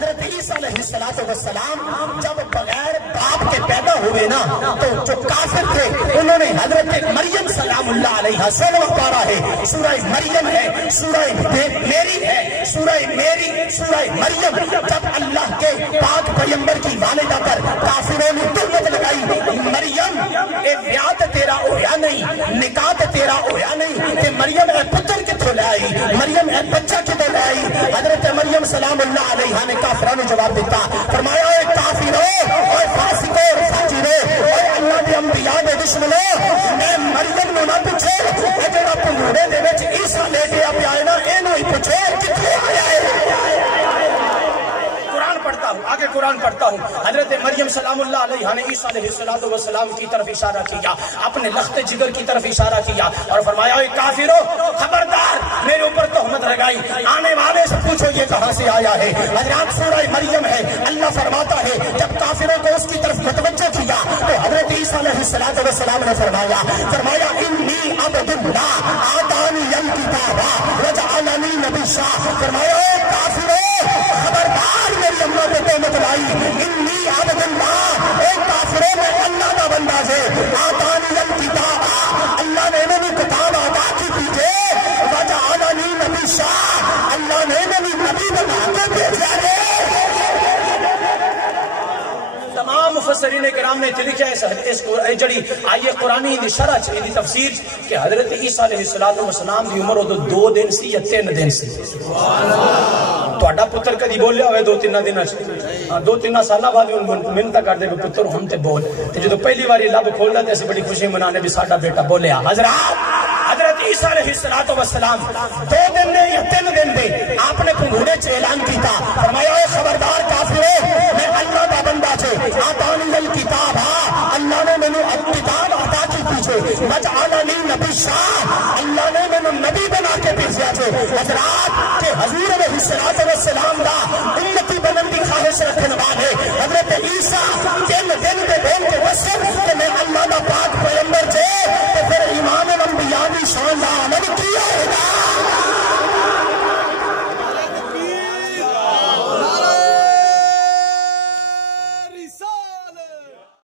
حضرت عیسیٰ علیہ السلام جب بغیر باپ کے پیدا ہوئے نا تو جو کافر تھے انہوں نے حضرت مریم سلام اللہ علیہ سنوا پارا ہے، سورہ مریم ہے، سورہ میری ہے، سورہ میری، سورہ مریم، جب اللہ کے پاک پیغمبر کی والدہ پر کافروں نے تہمت لگائی، مریم اے بیاہ تے تیرا ہویا نہیں، نکاح تے تیرا ہویا نہیں، تے مریم اے پتر کتھوں لے آئی، مریم اے بچہ کتھوں لے آئی؟ حضرت مریم سلام اللہ علیہ نے کافروں نے جواب دیتا، فرمایا اے کافرو، اے فاسقو، فاجرو، اے اللہ دے انبیاء دے دشمنو، میں مریم نو نہ پوچھے اے جڑا پنگوڑے دے وچ عیسیٰ لے کے پیا ہے نا اینو ہی پوچھے کتھوں آیا ہے؟ آگے قرآن پڑھتا ہوں، حضرت مریم سلام اللہ علیہ نے عیسیٰ علیہ السلام کی طرف اشارہ کیا، اپنے لخت جگر کی طرف اشارہ کیا اور فرمایا اے کافرو، خبردار میرے اوپر تہمت لگائی، آنے والے سے پوچھو یہ کہاں سے آیا ہے۔ حضرات سورہ مریم ہے، اللہ فرماتا ہے جب کافروں کو اس کی طرف متوجہ کیا تو حضرت عیسیٰ علیہ السلام نے فرمایا انی عبد اللہ آتانی الکتاب وجعلنی نبیا، فرمایا اے کافرو، خبردار میری اللہ پہ تہمت لائی، انی عبد اللہ، اے کافروں میں اللہ کا بندہ ہے، آتانی الکتاب، اللہ نے انہیں کتاب عطا کی تھی، وجعلنی نبیا، اللہ نے انہیں نبی بنا کے بھیجا ہے۔ تمام مفسرین کرام نے لکھا ہے اس جڑی آئیے قرآنی دی شرح چ دی تفسیر کہ حضرت عیسیٰ علیہ السلام دی عمر ادو 2 دن سی یا 3 دن سی۔ تہاڈا پتر کدی بولیا ہوئے 2-3 دن 2-3 سال بعد محنت کر دے پتر ہم تے بول، تے جدو پہلی باری لب کھولدا تے اسی بڑی خوشی منانے بھی ساڈا بیٹا بولیا۔ حضرت عیسیٰ علیہ السلام 2 دن دے یا 3 دن دے آپ نے پنگوڑے چ اعلان کیتا، فرمایا اے خبردار کافرو، میں اللہ دا بندہ چھے، آتانی الکتاب، اللہ نے مینوں کتاب عطا کی چھے، وجعلنی نبیا، اللہ نے مینوں نبی بنا کے بھیجا چھے۔ حضرات کہ حضور علیہ السلام دا امتی بنن دی خواہش رکھن والا